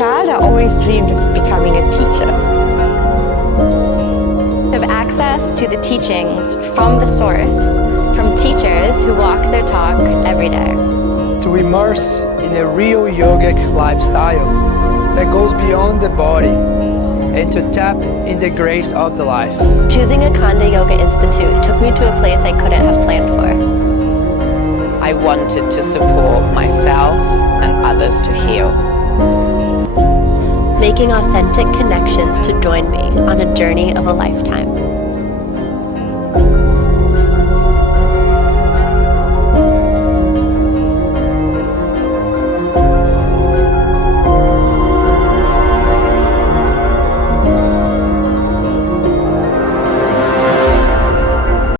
child, I always dreamed of becoming a teacher. Have access to the teachings from the source, from teachers who walk their talk every day. To immerse in a real yogic lifestyle that goes beyond the body and to tap in the grace of the life. Choosing Akhanda Yoga Institute took me to a place I couldn't have planned for. I wanted to support myself and others to heal. Making authentic connections to join me on a journey of a lifetime.